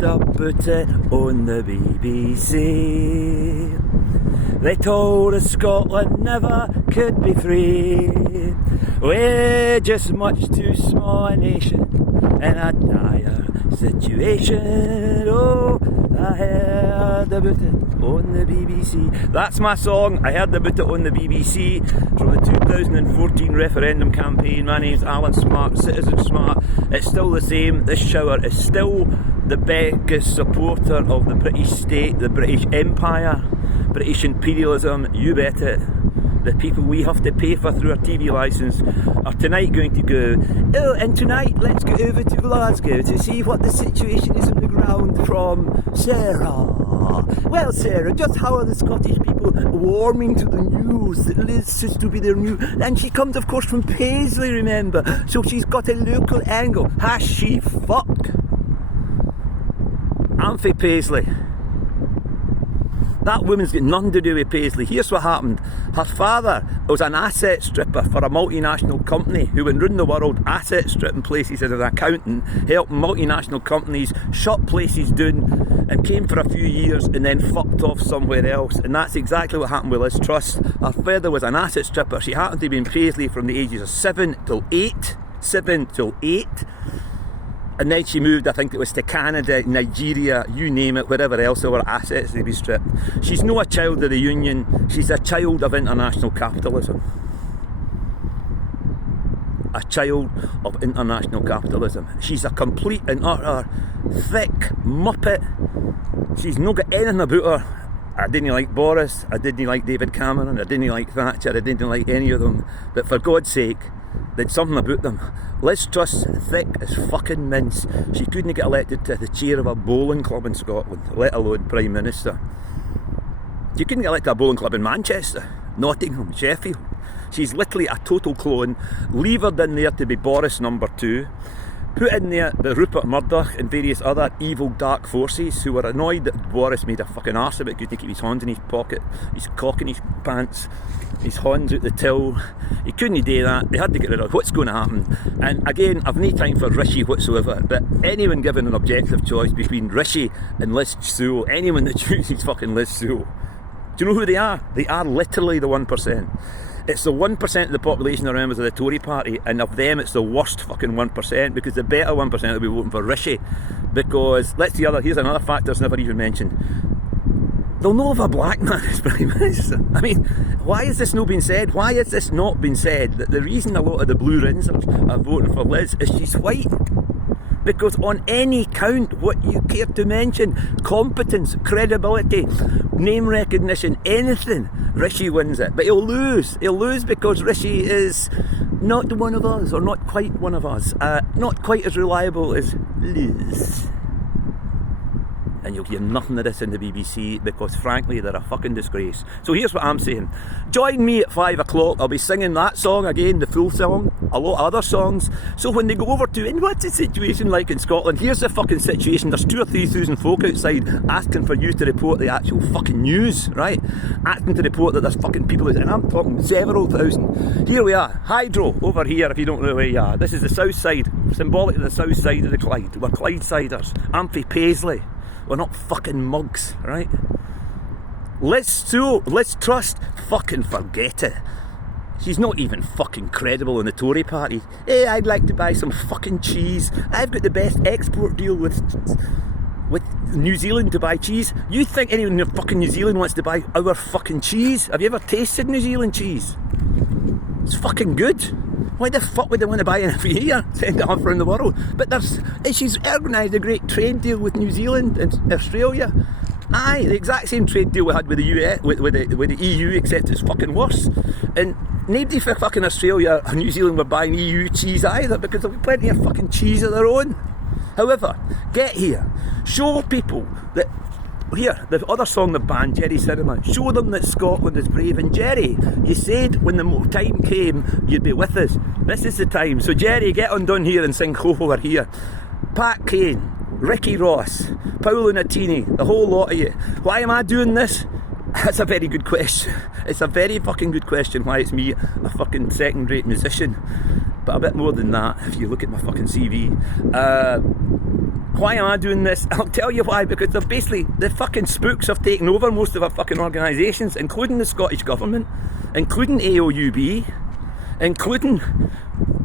heard about it on the BBC. They told us Scotland never could be free. We're just much too small a nation in a dire situation. Oh, I heard about it on the BBC. That's my song, I heard about it on the BBC, from the 2014 referendum campaign. My name's Alan Smart, Citizen Smart. It's still the same. This shower is still the biggest supporter of the British state, the British Empire, British imperialism, you bet it. The people we have to pay for through our TV licence are tonight going to go, oh, and tonight let's go over to Glasgow to see what the situation is on the ground from Sarah. Well, Sarah, just how are the Scottish people warming to the news that Liz Truss to be their new... And she comes, of course, from Paisley, remember, so she's got a local angle. Has she fuck? I'm from Paisley. That woman's got nothing to do with Paisley. Here's what happened. Her father was an asset stripper for a multinational company who went round the world asset stripping places as an accountant, helping multinational companies shut places down, and came for a few years and then fucked off somewhere else. And that's exactly what happened with Liz Truss. Her father was an asset stripper. She happened to be in Paisley from the ages of 7 till 8. And then she moved, I think it was to Canada, Nigeria, you name it, wherever else there were assets to be stripped. She's not a child of the Union, she's a child of international capitalism. A child of international capitalism. She's a complete and utter thick muppet. She's not got anything about her. I didn't like Boris, I didn't like David Cameron, I didn't like Thatcher, I didn't like any of them. But for God's sake, there's something about them. Liz Truss, thick as fucking mince. She couldn't get elected to the chair of a bowling club in Scotland, let alone Prime Minister. You couldn't get elected to a bowling club in Manchester, Nottingham, Sheffield. She's literally a total clone. Levered in there to be Boris number 2. Put in there the Rupert Murdoch and various other evil dark forces who were annoyed that Boris made a fucking arse of it, couldn't keep his hands in his pocket, his cock in his pants, his hands out the till. He couldn't do that. They had to get rid of what's going to happen. And again, I've no time for Rishi whatsoever, but anyone given an objective choice between Rishi and Liz Truss, anyone that chooses fucking Liz Truss, do you know who they are? They are literally the 1%. It's the 1% of the population that are members of the Tory party, and of them it's the worst fucking 1%, because the better 1% will be voting for Rishi. Because, here's another fact that's never even mentioned. They'll know of a black man as Prime Minister. I mean, why has this not been said? Why has this not been said? That the reason a lot of the Blue Rinsers are voting for Liz is she's white. Because on any count, what you care to mention, competence, credibility, name recognition, anything, Rishi wins it. But he'll lose. He'll lose because Rishi is not one of us, or not quite one of us. Not quite as reliable as Liz. And you'll hear nothing of this in the BBC because frankly they're a fucking disgrace. So here's what I'm saying. Join me at 5 o'clock. I'll be singing that song again, the full song, a lot of other songs. So when they go over to, and what's the situation like in Scotland? Here's the fucking situation. There's 2,000 or 3,000 folk outside asking for you to report the actual fucking news, right? Asking to report that there's fucking people out there, and I'm talking several thousand. Here we are, Hydro over here if you don't know where you are. This is the south side, symbolic of the south side of the Clyde. We're Clydesiders. I'm from Paisley. We're not fucking mugs, right? Liz Truss, fucking forget it. She's not even fucking credible in the Tory party. Hey, I'd like to buy some fucking cheese. I've got the best export deal with New Zealand to buy cheese. You think anyone in fucking New Zealand wants to buy our fucking cheese? Have you ever tasted New Zealand cheese? It's fucking good. Why the fuck would they want to buy it every year? Send it off around the world. But she's organised a great trade deal with New Zealand and Australia. Aye, the exact same trade deal we had with the US, with the EU, except it's fucking worse. And nobody for fucking Australia or New Zealand were buying EU cheese either, because there'll be plenty of fucking cheese of their own. However, get here, show people that. Here, the other song the band, Jerry Cinema, show them that Scotland is brave. And Jerry, you said when the time came you'd be with us. This is the time. So Jerry, get undone here and sing Ho Ho We're Here. Pat Kane, Ricky Ross, Paolo Nutini, the whole lot of you. Why am I doing this? That's a very good question. It's a very fucking good question why it's me, a fucking second-rate musician. But a bit more than that, if you look at my fucking CV. Why am I doing this? I'll tell you why, because they're basically, the fucking spooks have taken over most of our fucking organisations, including the Scottish Government, including AOUB, including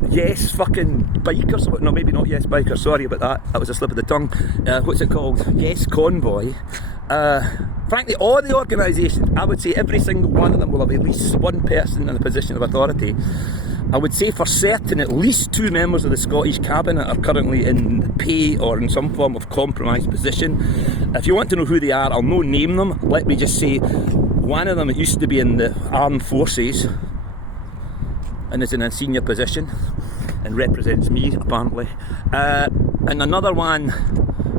Yes fucking Bikers, no, maybe not Yes Bikers, sorry about that was a slip of the tongue. What's it called? Yes Convoy. Frankly, all the organisations, I would say every single one of them will have at least one person in a position of authority. I would say for certain at least 2 members of the Scottish Cabinet are currently in pay or in some form of compromised position. If you want to know who they are, I'll no name them. Let me just say, one of them used to be in the armed forces and is in a senior position and represents me, apparently. And another one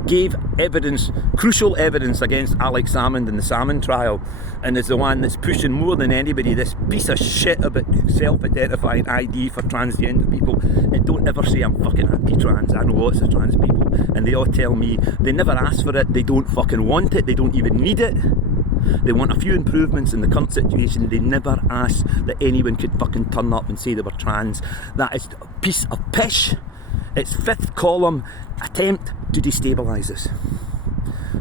gave evidence, crucial evidence against Alex Salmond in the Salmond trial, and is the one that's pushing more than anybody this piece of shit about self-identifying ID for transgender people. And don't ever say I'm fucking anti-trans. I know lots of trans people and they all tell me they never ask for it, they don't fucking want it, they don't even need it. They want a few improvements in the current situation. They never asked that anyone could fucking turn up and say they were trans. That is a piece of pish. It's fifth column attempt to destabilise us.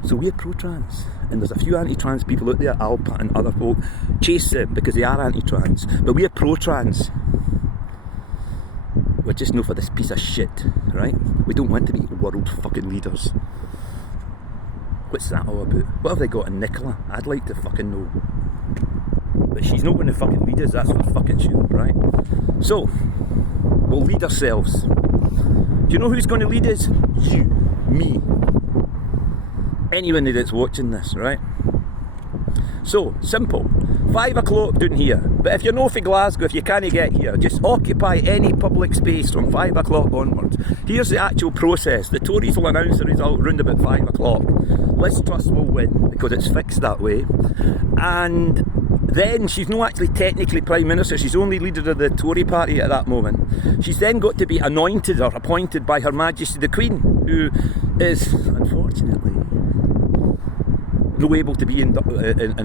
So we're pro-trans, and there's a few anti-trans people out there, Alpa and other folk, chase them because they are anti-trans, but we're pro-trans. We're just no for this piece of shit, right? We don't want to be world fucking leaders. What's that all about? What have they got in Nicola? I'd like to fucking know. But she's not going to fucking lead us, that's for fucking sure, right? So, we'll lead ourselves. Do you know who's going to lead us? You, me, anyone that's watching this, right? So, simple. 5 o'clock down here. But if you're not from Glasgow, if you can't get here, just occupy any public space from 5 o'clock onwards. Here's the actual process. The Tories will announce the result round about 5 o'clock. Liz Truss will win, because it's fixed that way. And then she's not actually technically Prime Minister, she's only leader of the Tory party at that moment. She's then got to be anointed or appointed by Her Majesty the Queen, who is, unfortunately, no able to be in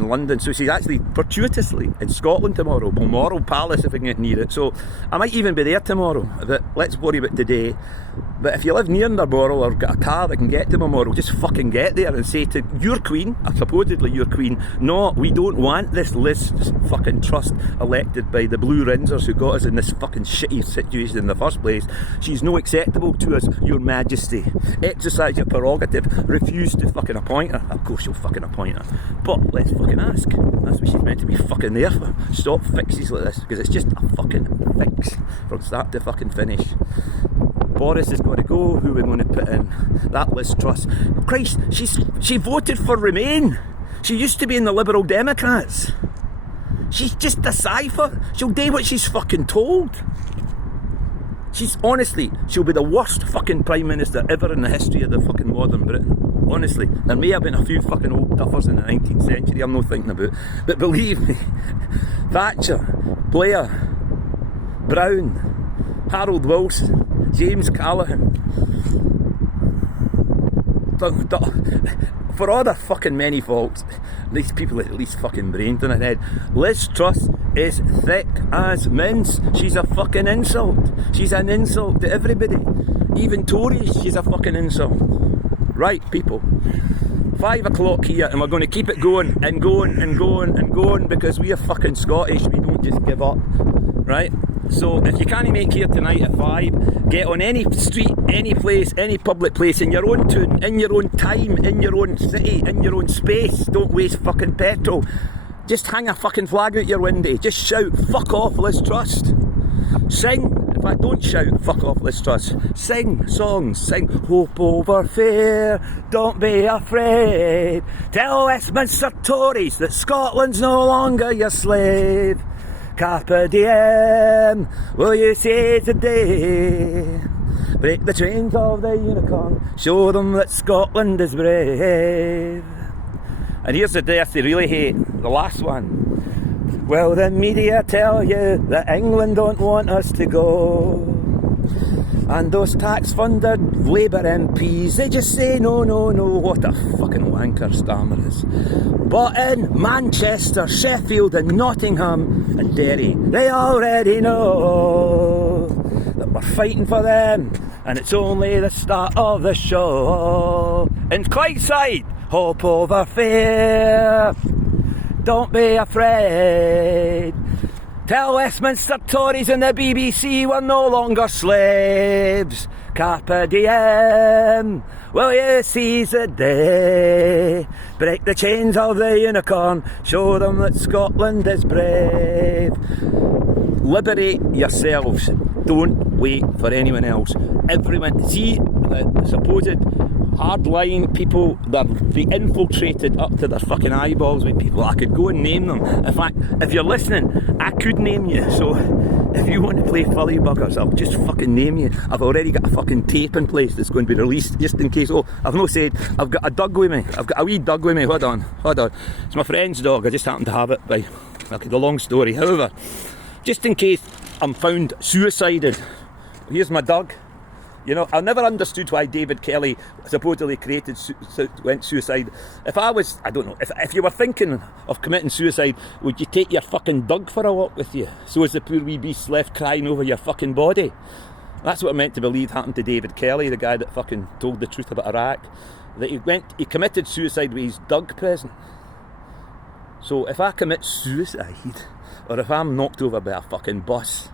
London, so she's actually fortuitously in Scotland tomorrow, Balmoral Palace if we can get near it. So I might even be there tomorrow, but let's worry about today. But if you live near Balmoral or got a car that can get to Balmoral, just fucking get there and say to your Queen, supposedly your Queen, no, we don't want this Liz fucking Truss elected by the Blue Rinzers who got us in this fucking shitty situation in the first place. She's no acceptable to us, Your Majesty. Exercise your prerogative, refuse to fucking appoint her. Of course you'll fucking appoint her, but let's fucking ask. That's what she's meant to be fucking there for. Stop fixes like this, because it's just a fucking fix from start to fucking finish. Boris has got to go. Who are we going to put in? That Liz Truss. Christ, she voted for Remain. She used to be in the Liberal Democrats. She's just a cipher. She'll do what she's fucking told. She'll be the worst fucking Prime Minister ever in the history of the fucking modern Britain. Honestly, there may have been a few fucking old duffers in the 19th century I'm not thinking about, but believe me, Thatcher, Blair, Brown, Harold Wilson, James Callaghan, for all their fucking many faults, these people at least fucking brains in their head. Liz Truss is thick as mince. She's a fucking insult. She's an insult to everybody. Even Tories, she's a fucking insult. Right, people. 5 o'clock here, and we're going to keep it going and going and going and going, because we are fucking Scottish. We don't just give up, right? So if you can't make here tonight at 5, get on any street, any place, any public place, in your own tune, in your own time, in your own city, in your own space. Don't waste fucking petrol. Just hang a fucking flag out your window. Just shout, fuck off Liz Truss. Sing. In fact, don't shout, fuck off Liz Truss. Sing songs. Sing Hope Over Fear, Don't Be Afraid. Tell Westminster Tories that Scotland's no longer your slave. Carpe diem, will you say today? Break the chains of the unicorn, show them that Scotland is brave. And here's the death they really hate, the last one. Well, the media tell you that England don't want us to go. And those tax-funded Labour MPs, they just say no, no, no. What a fucking wanker Starmer is. But in Manchester, Sheffield and Nottingham and Derry, they already know that We're fighting for them, and it's only the start of the show. In Clydeside, hope over fear. Don't be afraid. Tell Westminster Tories and the BBC we're no longer slaves. Carpe diem, will you seize the day? Break the chains of the unicorn, show them that Scotland is brave. Liberate yourselves, don't wait for anyone else. Everyone, see the supposed hardline people, they're infiltrated up to their fucking eyeballs with people. I could go and name them. In fact, if you're listening, I could name you. So if you want to play furry buggers, I'll just fucking name you. I've already got a fucking tape in place that's going to be released just in case. Oh, I've not said, I've got a dog with me. I've got a wee dog with me. Hold on. It's my friend's dog. I just happen to have it. Right. Okay, the long story. However, just in case I'm found suicided, here's my dog. You know, I never understood why David Kelly supposedly went suicide. If I was, I don't know, if you were thinking of committing suicide, would you take your fucking dog for a walk with you? So as the poor wee beast left crying over your fucking body? That's what I'm meant to believe happened to David Kelly, the guy that fucking told the truth about Iraq. That he committed suicide with his dog present. So if I commit suicide, or if I'm knocked over by a fucking bus,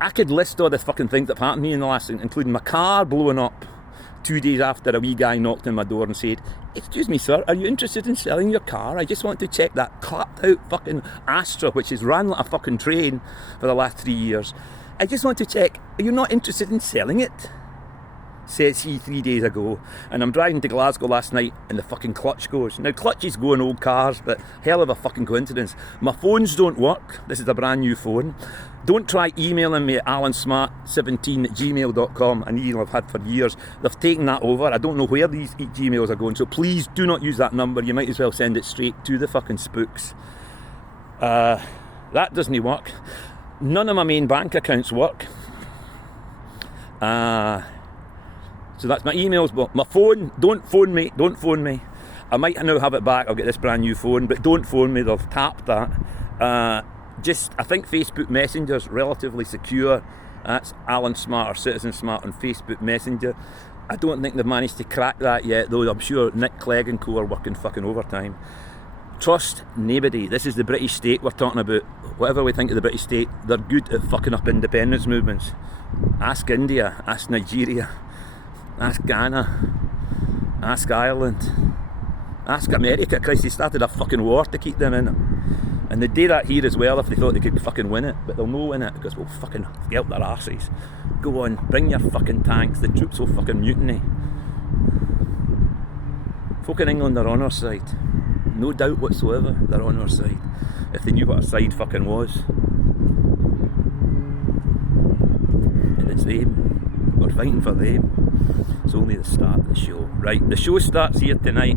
I could list all the fucking things that have happened to me in the last thing, including my car blowing up 2 days after a wee guy knocked on my door and said, "Excuse me sir, are you interested in selling your car? I just want to check that clapped out fucking Astra which has ran like a fucking train for the last 3 years. I just want to check, are you not interested in selling it?" Says he 3 days ago. And I'm driving to Glasgow last night and the fucking clutch goes. Now clutches go in old cars, but hell of a fucking coincidence. My phones don't work. This is a brand new phone. Don't try emailing me at alansmart17@gmail.com, an email I've had for years. They've taken that over. I don't know where these Gmails are going, so please do not use that number. You might as well send it straight to the fucking spooks. That doesn't work. None of my main bank accounts work. So that's my emails, but my phone, don't phone me. I might now have it back, I'll get this brand new phone, but don't phone me, they've tapped that. I think Facebook Messenger's relatively secure. That's Alan Smart or Citizen Smart on Facebook Messenger. I don't think they've managed to crack that yet, though I'm sure Nick Clegg and co are working fucking overtime. Trust nobody. This is the British state we're talking about. Whatever we think of the British state, they're good at fucking up independence movements. Ask India, ask Nigeria, ask Ghana, ask Ireland, ask America. Christ, they started a fucking war to keep them in it. And they'd do that here as well if they thought they could fucking win it, but they'll no win it because we'll fucking scalp their arses. Go on, bring your fucking tanks, the troops will fucking mutiny. Folk in England are on our side. No doubt whatsoever, they're on our side. If they knew what our side fucking was. And it's them. We're fighting for them. It's only the start of the show. Right, the show starts here tonight.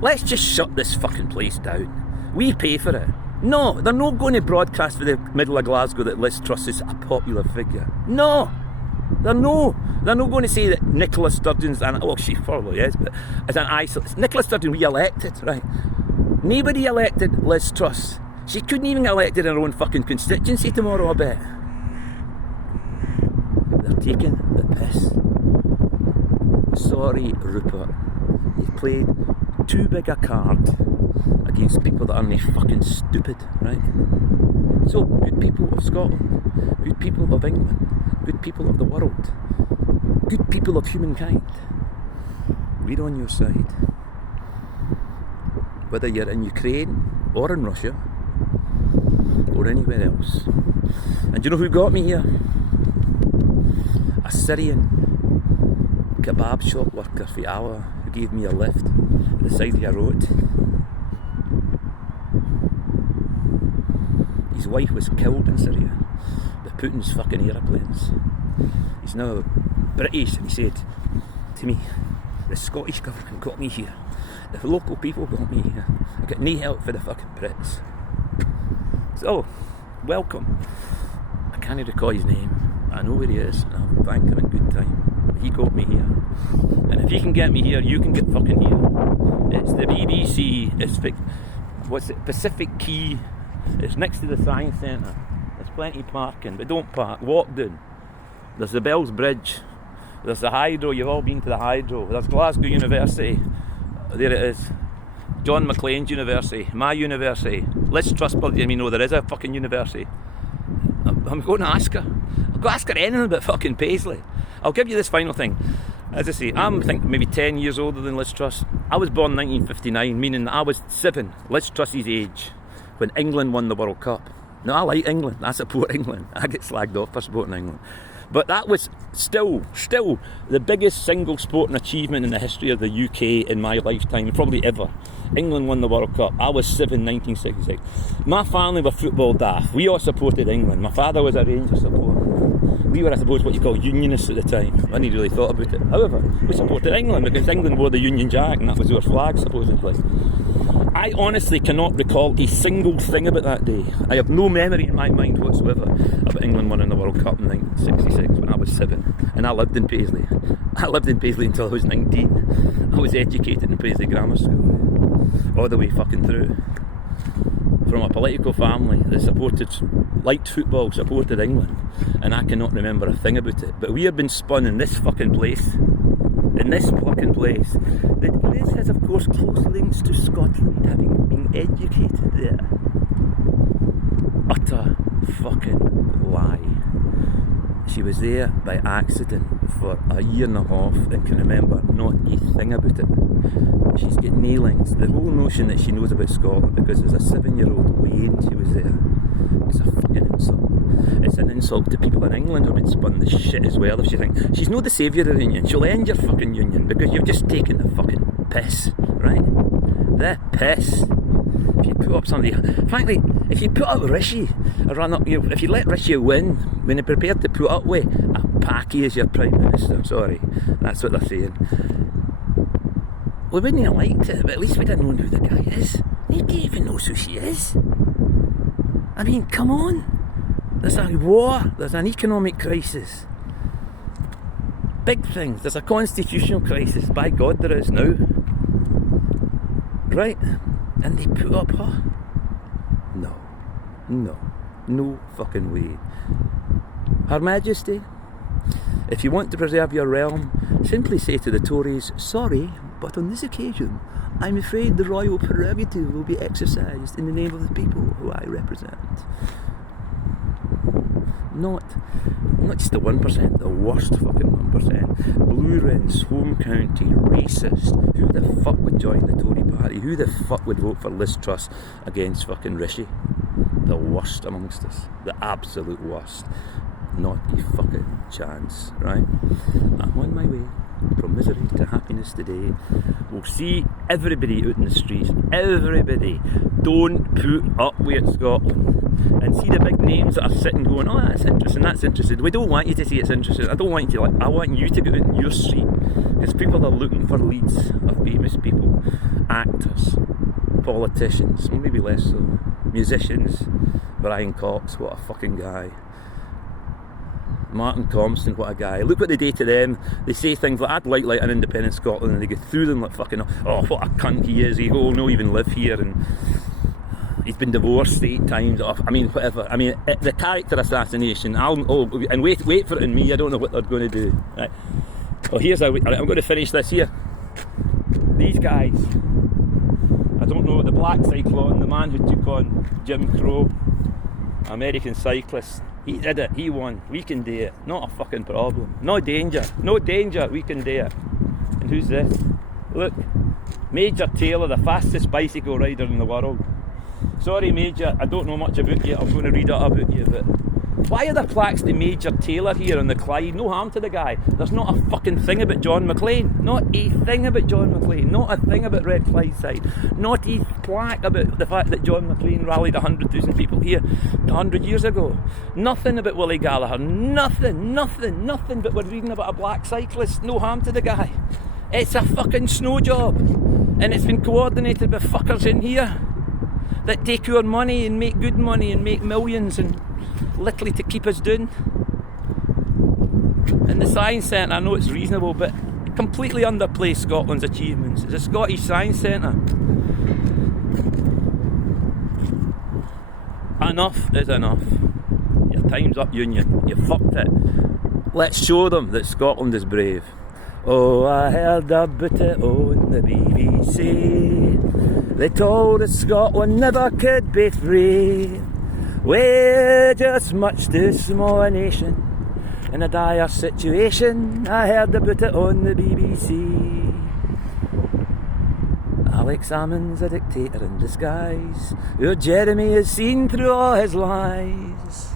Let's just shut this fucking place down. We pay for it. No, they're not going to broadcast for the middle of Glasgow that Liz Truss is a popular figure. No, they're not going to say that Nicola Sturgeon's she probably is, but as an isolate. Nicola Sturgeon re-elected, right? Nobody elected Liz Truss. She couldn't even get elected in her own fucking constituency tomorrow, I bet. They're taking the piss. Sorry, Rupert. You've played too big a card against people that aren't fucking stupid, right? So, good people of Scotland, good people of England, good people of the world, good people of humankind, we're on your side. Whether you're in Ukraine or in Russia or anywhere else. And do you know who got me here? A Syrian kebab shop worker for Allah who gave me a lift at the side of a road. His wife was killed in Syria by Putin's fucking aeroplanes. He's now British, and he said to me, the Scottish government got me here. The local people got me here. I got no help for the fucking Brits. So, welcome. I can't recall his name. I know where he is, and I'll thank him in good time. He got me here. And if he can get me here, you can get fucking here. It's the BBC. It's Pacific Quay. It's next to the Science Centre. It's plenty of parking, but don't park, walk down. There's the Bells Bridge, there's the Hydro, you've all been to the Hydro, there's Glasgow University, there it is. John Maclean's University, my university, Liz Truss, bloody, there is a fucking university. I'm going to ask her. I'll go ask her anything about fucking Paisley. I'll give you this final thing. As I say, I'm maybe 10 years older than Liz Truss. I was born in 1959, meaning that I was 7, Liz Truss's age, when England won the World Cup. Now, I like England. I support England. I get slagged off for supporting England. But that was still the biggest single sporting achievement in the history of the UK in my lifetime, probably ever. England won the World Cup. I was 7, 1966. My family were football daft. We all supported England. My father was a Rangers supporter. We were, I suppose, what you call unionists at the time. I hadn't really thought about it. However, we supported England because England wore the Union Jack and that was our flag, supposedly. I honestly cannot recall a single thing about that day. I have no memory in my mind whatsoever about England winning the World Cup in 1966 when I was 7. And I lived in Paisley. I lived in Paisley until I was 19. I was educated in Paisley Grammar School. All the way fucking through. From a political family that liked football, supported England. And I cannot remember a thing about it. But we have been spun in this fucking place. That Liz has, of course, close links to Scotland, having been educated there. Utter fucking lie. She was there by accident for a year and a half and can remember not a thing about it. She's got nailings. The whole notion that she knows about Scotland because there's a 7-year-old Wayne she was there. It's a fucking insult. It's an insult to people in England who've been spun this shit as well. If you think she's not the saviour of the union, she'll end your fucking union because you've just taken the fucking piss, right? The piss. If you put up somebody, frankly, if you put up Rishi, if you let Rishi win, when you're prepared to put up with a Paki as your Prime Minister, I'm sorry, that's what they're saying. We wouldn't have liked it, but at least we didn't know who the guy is. Nobody even knows who she is. I mean, come on. There's a war, there's an economic crisis. Big things, there's a constitutional crisis, by God there is now. Right? And they put up her? No fucking way. Her Majesty, if you want to preserve your realm, simply say to the Tories, sorry, but on this occasion, I'm afraid the royal prerogative will be exercised in the name of the people who I represent. Not just the 1%, the worst fucking 1%. Blue Rinse, home county, racist. Who the fuck would join the Tory party? Who the fuck would vote for Liz Truss against fucking Rishi? The worst amongst us. The absolute worst. Not a fucking chance, right? I'm on my way from misery to happiness today. We'll see everybody out in the streets. Everybody. Don't put up with Scotland. And see the big names that are sitting going, oh, that's interesting. We don't want you to see it's interesting. I don't want you to I want you to go out in your street. Because people are looking for leads of famous people. Actors. Politicians. Maybe less so. Musicians. Brian Cox, what a fucking guy. Martin Compston, what a guy. Look what they do to them. They say things like, I'd like an independent Scotland, and they go through them like fucking, oh, what a cunt he is. He'll not even live here, and he's been divorced 8 times. I mean, whatever. I mean, the character assassination, and wait for it in me, I don't know what they're going to do. Right. Well, I'm going to finish this here. These guys, I don't know, the Black Cyclone, the man who took on Jim Crow, American cyclist, he did it, he won, we can do it, not a fucking problem, no danger, we can do it. And who's this? Look, Major Taylor, the fastest bicycle rider in the world. Sorry Major, I don't know much about you, I'm going to read it about you, but why are there plaques to Major Taylor here on the Clyde? No harm to the guy. There's not a fucking thing about John McLean. Not a thing about John McLean. Not a thing about Red Clydeside. Not a plaque about the fact that John McLean rallied 100,000 people here 100 years ago. Nothing about Willie Gallagher. Nothing. But we're reading about a black cyclist. No harm to the guy. It's a fucking snow job. And it's been coordinated by fuckers in here that take our money and make good money and make millions and literally to keep us doing. And the Science Centre, I know it's reasonable, but completely underplays Scotland's achievements. It's a Scottish Science Centre. Enough is enough. Time's up, Union. You fucked it. Let's show them that Scotland is brave. Oh, I heard about it on the BBC. They told us Scotland never could be free. We're just much too small a nation in a dire situation. I heard about it on the BBC. Alex Salmond's a dictator in disguise. Your Jeremy has seen through all his lies.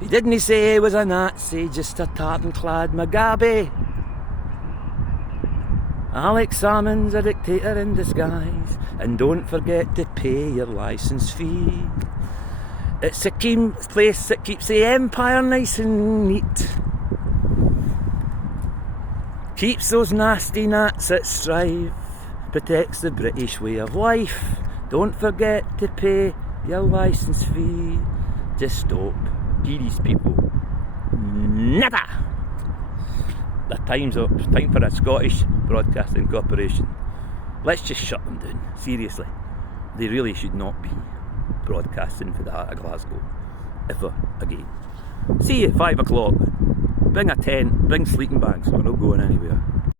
He didn't say he was a Nazi, just a tartan-clad Mugabe. Alex Salmond's a dictator in disguise. And don't forget to pay your licence fee. It's a place that keeps the empire nice and neat. Keeps those nasty Nats at strife. Protects the British way of life. Don't forget to pay your licence fee. Just stop. Give these people nada. The time's up. It's time for a Scottish Broadcasting Corporation. Let's just shut them down. Seriously. They really should not be broadcasting for the heart of Glasgow. Ever again. See you at 5 o'clock. Bring a tent, bring sleeping bags. We're not going anywhere.